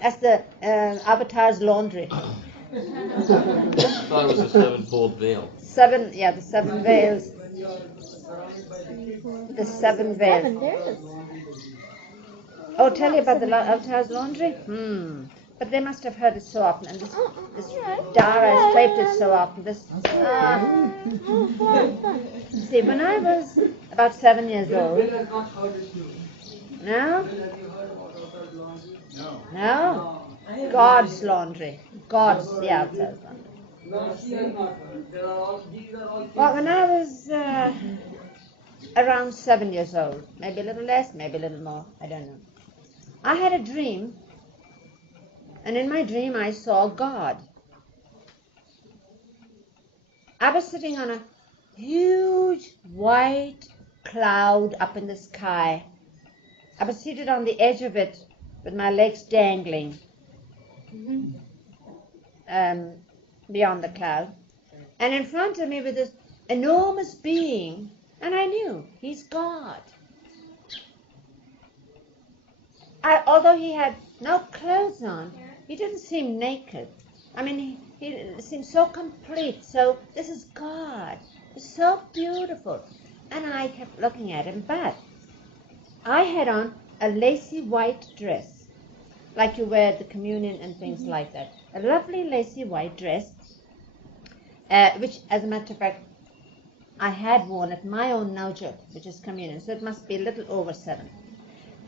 That's the Avatar's laundry. I thought it was the sevenfold veil. The 7 veils. The 7 veils. 7, there is. Oh, tell you about the Avatar's laundry? But they must have heard it so often, and this Dara has played it so often. See, when I was about 7 years old. No? No? God's laundry. God's, Avatar's laundry. Well, when I was around 7 years old, maybe a little less, maybe a little more, I don't know, I had a dream, and in my dream I saw God. I was sitting on a huge white cloud up in the sky. I was seated on the edge of it with my legs dangling beyond the cloud. And in front of me was this enormous being, and I knew he's God. Although he had no clothes on, he didn't seem naked. I mean, he seemed so complete. So this is God. It's so beautiful. And I kept looking at him, but I had on a lacy white dress, like you wear at the communion and things like that. A lovely lacy white dress, which, as a matter of fact, I had worn at my own Naujot, which is communion, so it must be a little over 7.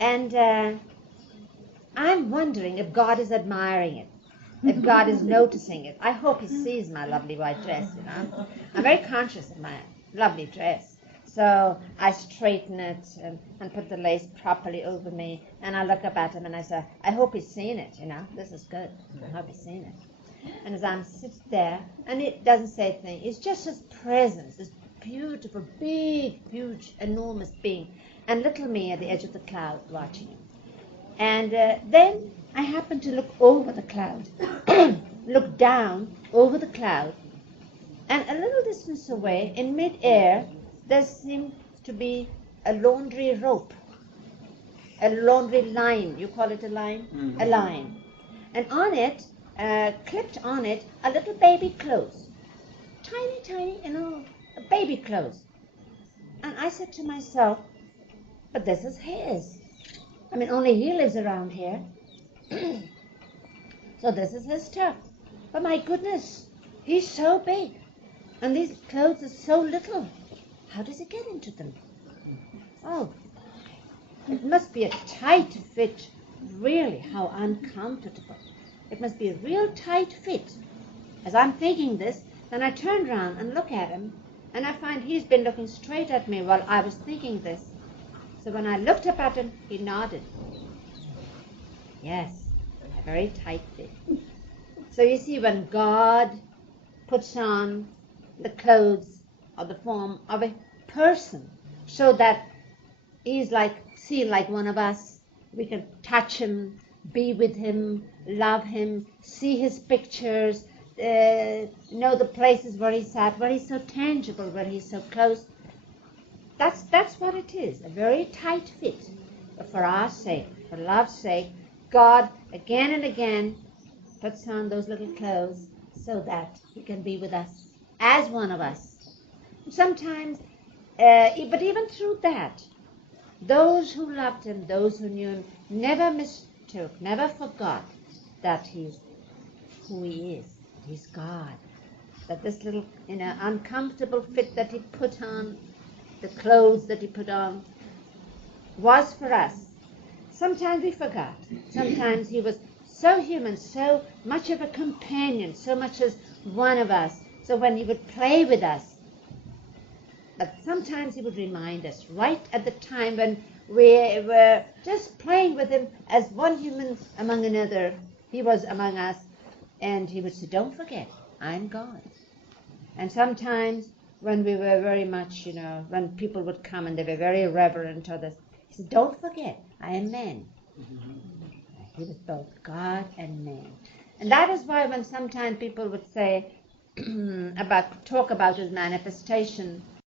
And I'm wondering if God is admiring it, if God is noticing it. I hope he sees my lovely white dress, you know. I'm very conscious of my lovely dress. So I straighten it and put the lace properly over me, and I look up at him and I say, I hope he's seen it, you know. This is good. I hope he's seen it. And as I'm sitting there, and it doesn't say a thing, it's just his presence, this beautiful, big, huge, enormous being, and little me at the edge of the cloud watching him. And then I happened to look over the cloud, look down over the cloud, and a little distance away, in mid-air, there seemed to be a laundry rope, a laundry line. You call it a line? Mm-hmm. A line. And on it, clipped on it, a little baby clothes. Tiny, baby clothes. And I said to myself, but this is his. I mean, only he lives around here. So this is his stuff. But my goodness, he's so big. And these clothes are so little. How does he get into them? Oh, it must be a tight fit. Really, how uncomfortable. It must be a real tight fit. As I'm thinking this, then I turn round and look at him, and I find he's been looking straight at me while I was thinking this. So when I looked up at him, he nodded. Yes, a very tight fit. So you see, when God puts on the clothes or the form of a person, so that he's seen like one of us, we can touch him, be with him, love him, see his pictures, know the places where he's at, where he's so tangible, where he's so close. That's what it is, a very tight fit. But for our sake, for love's sake, God again and again puts on those little clothes so that he can be with us as one of us. Sometimes, but even through that, those who loved him, those who knew him, never mistook, never forgot that he's who he is, that he's God. That this little, uncomfortable fit that he put on, the clothes that he put on, was for us. Sometimes we forgot. Sometimes he was so human, so much of a companion, so much as one of us. So when he would play with us, but sometimes he would remind us right at the time when we were just playing with him as one human among another, he was among us, and he would say, don't forget, I'm God. And sometimes when we were very much, when people would come and they were very reverent of us, he said, don't forget, I am man. He was both God and man. And that is why when sometimes people would say, talk about his manifestation,